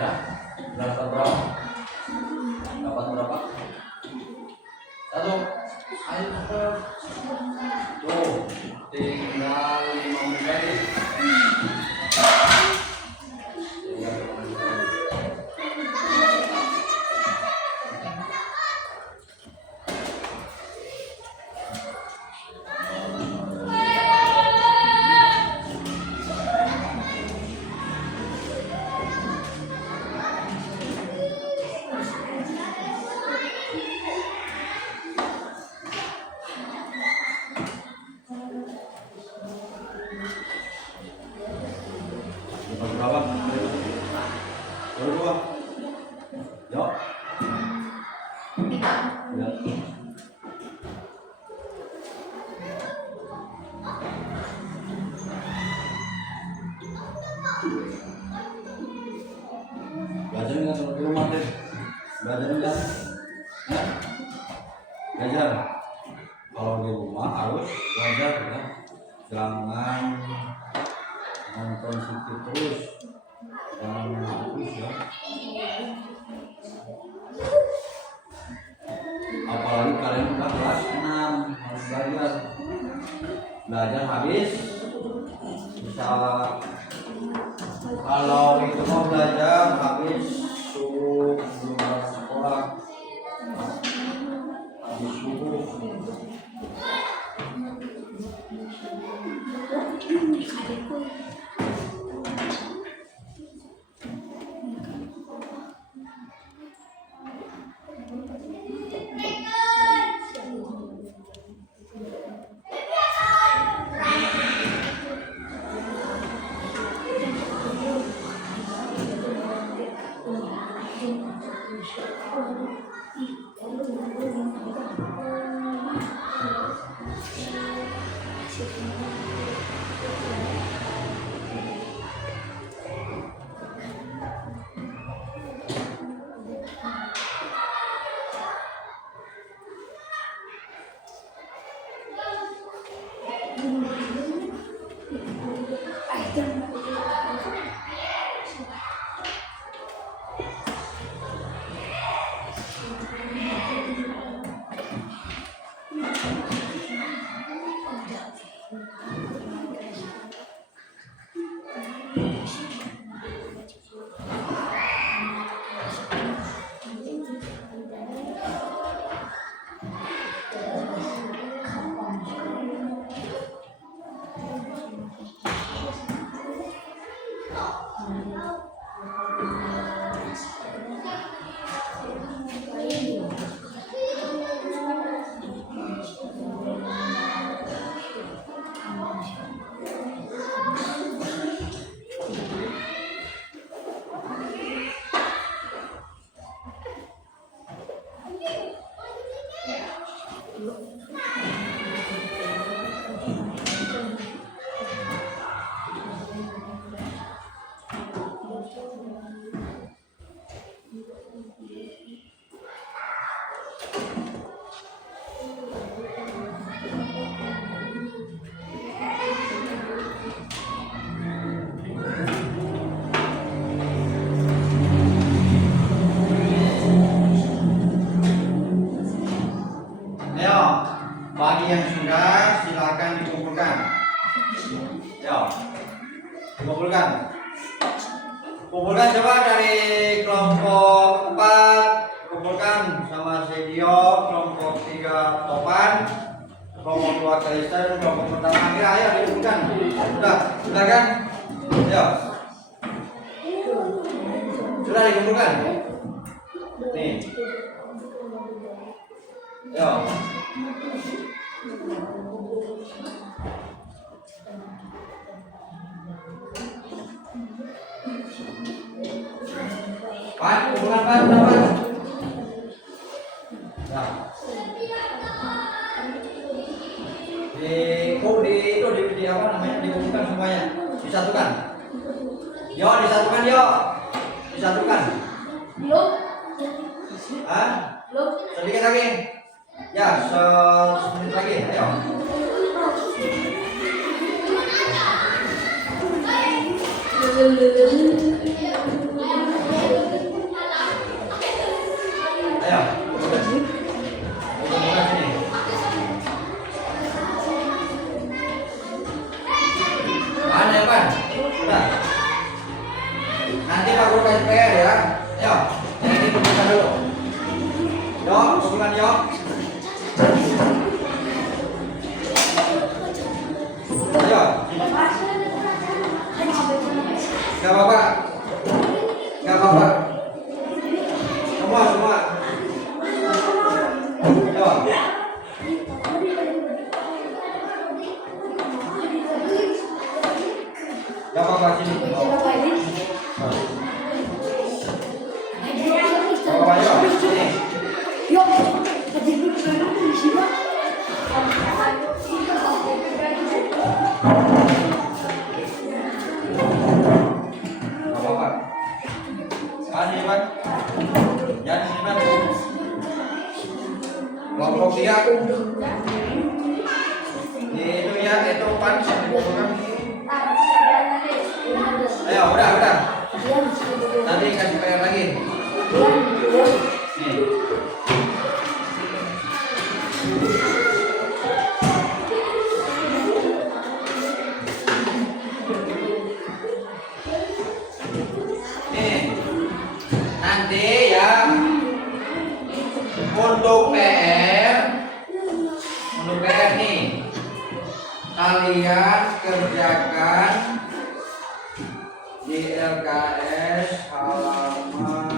Ya, berapa berapa? Dapat berapa? 1. Ayo cepat. Tuh, tinggal 5 menit lagi. Tinggal 5 menit lagi. Berapa? 2. Yuk. Ya. Belajar nggak kalau di rumah deh? Belajar nggak? Ya? Belajar. Kalau di rumah harus belajar ya. Jangan nonton TV terus. Jangan terus ya. Apalagi kalian udah kelas 6 harus belajar. Belajar habis bisa. Kalau itu mau belajar habis subuh belum berangkat sekolah, habis subuh. Ayo, bagi yang sudah silakan dikumpulkan. Ayo, dikumpulkan. Kumpulkan coba dari kelompok 4, kumpulkan sama Sedio, kelompok 3 Topan, kelompok 2 Kristen, kelompok pertama Akhir. Ayo dikumpulkan. Sudah kan? Ayo. Sudah dikumpulkan. Nih. Ayo. Pan, kumpulkan pan, berapa? Nah. Di apa namanya? Dikumpulkan semuanya. Disatukan. Yo, disatukan yo. Disatukan. Ah? Sedikit lagi. Ya, semenit lagi. Ayo. Ayo. Kumpulkan sini. Mana ya, Pan? Sudah. Nanti Pak Guru kasih PR ya. Ayo. Yang ini kumpulkan dulu. Yo, kumpulkan yo. Ayo. Gak apa-apa. Gak apa-apa. Semua. Ayo. Gak apa-apa sini. Bawa ayo. Sini. Gak apa-apa. Sini, Pak. Jangan sini, Pak. Kelompok 3. Itu ya, itu pan. Ayo, udah. Nanti kasih PR lagi. Nih. Nih. Nanti ya untuk PR nih kalian kerjakan di LKS halaman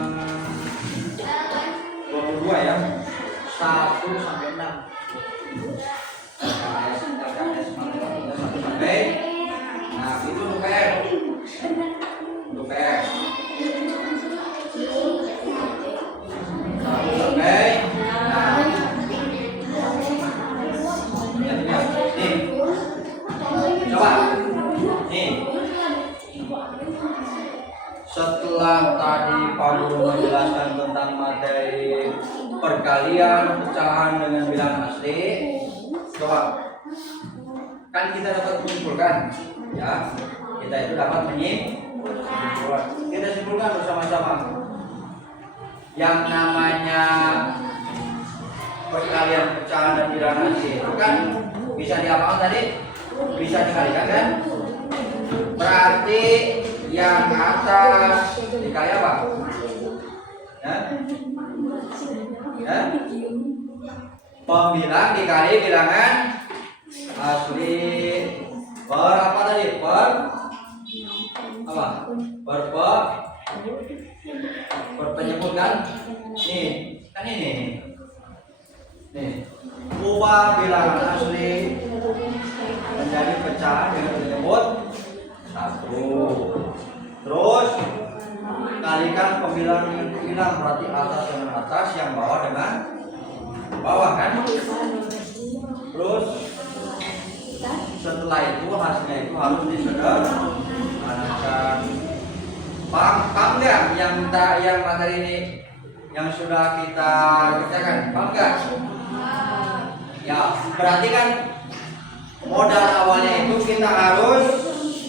22 ya, 1 sampai 6. LKS halaman 1 sampai. Nah, itu untuk PR. Untuk PR. 1 sampai. Nah. Ya, dari perkalian pecahan dengan bilangan asli. Coba, kan kita dapat menyimpulkan, ya. Kita itu dapat menyimpulkan. Kita simpulkan bersama-sama. Yang namanya perkalian pecahan dan bilangan asli itu kan bisa diapakan tadi? Bisa dikalikan kan? Berarti yang atas dikali apa? Ya? Ya? Pembilang dikali bilangan asli per apa tadi? Per apa? Per penyebut kan? Nih, kan ini. Nih, ubah bilangan asli menjadi pecahan dengan penyebut 1. Terus kalikan pembilang dengan pembilang, berarti atas dengan atas, yang bawah dengan bawah kan? Terus setelah itu hasilnya itu harus disederhanakan. Paham nggak yang materi ini yang sudah kita kerjakan? Paham nggak? Ya, berarti kan modal awalnya itu kita harus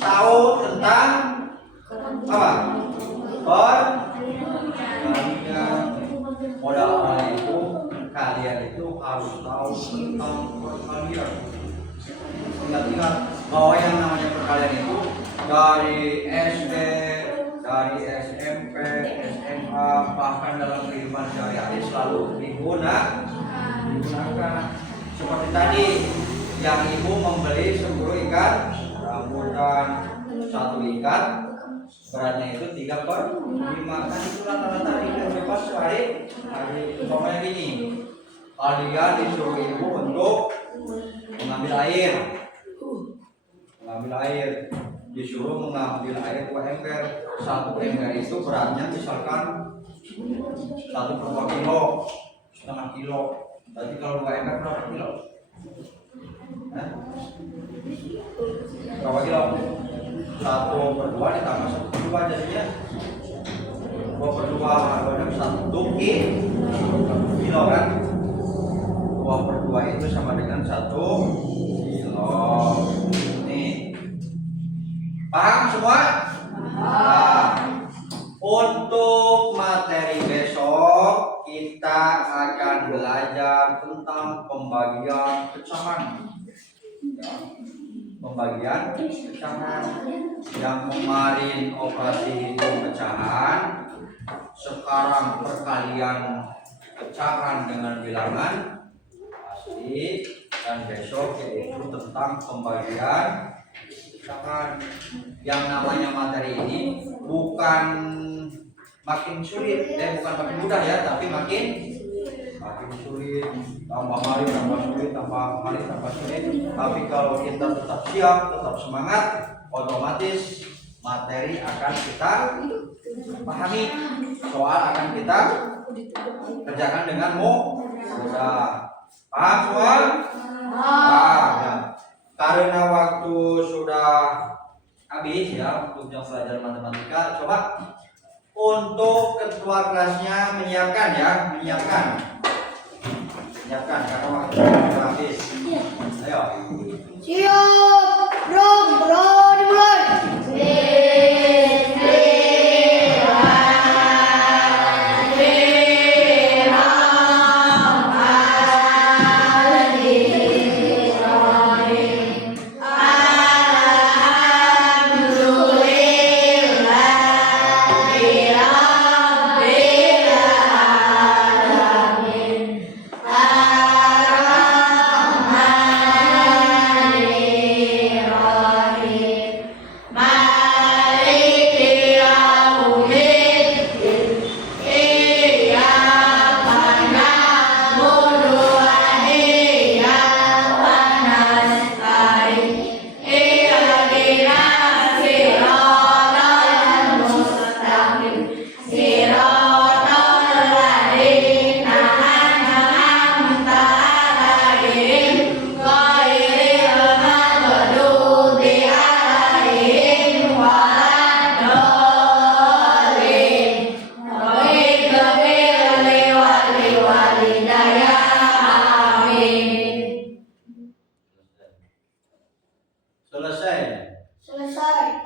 tahu tentang apa? Perkalian. Modal awalnya itu kalian itu harus tahu tentang perkalian. Ingat-ingat bahwa yang namanya perkalian itu dari SD, dari SMP, SMA, bahkan dalam kehidupan sehari-hari selalu digunakan. Seperti tadi yang ibu membeli 10 ikat rambutan, 1 ikat beratnya itu 3/5, kan itu rata-rata ikan bebas sehari. Umpamanya gini, kalian disuruh ibu untuk mengambil air, disuruh mengambil air 2 ember. 1 ember itu beratnya misalkan 1/2 kilo, setengah kilo. Berarti kalau 2 ember berapa kilo? Berapa kilo? 1/2 ditambah 1/2 jadinya 2/2 berarti 1 kilo kan? 2/2 itu sama dengan 1 kilo. Nih, paham semua? Nah, untuk materi besok kita akan belajar tentang pembagian pecahan. Ya, pembagian pecahan. Yang kemarin operasi hitung pecahan, sekarang perkalian pecahan dengan bilangan asli, dan besok yaitu tentang pembagian pecahan. Yang namanya materi ini bukan makin sulit, bukan makin mudah ya, tapi makin sulit, tambah hari tambah sulit, tambah hari tambah sulit. Tapi kalau kita tetap siap, tetap semangat, otomatis materi akan kita pahami, soal akan kita kerjakan dengan mudah. Paham semua? Ya. Karena waktu sudah habis ya untuk jam pelajaran matematika, coba untuk ketua kelasnya menyiapkan karena waktu sudah habis. Ayo. Siap, bro, dimulai. selesai. Selesai.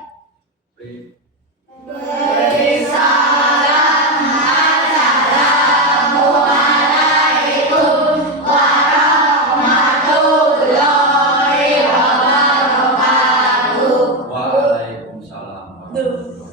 Beri. Beri salam. Assalamualaikum warahmatullahi wabarakatuh. Waalaikumsalam. Duh.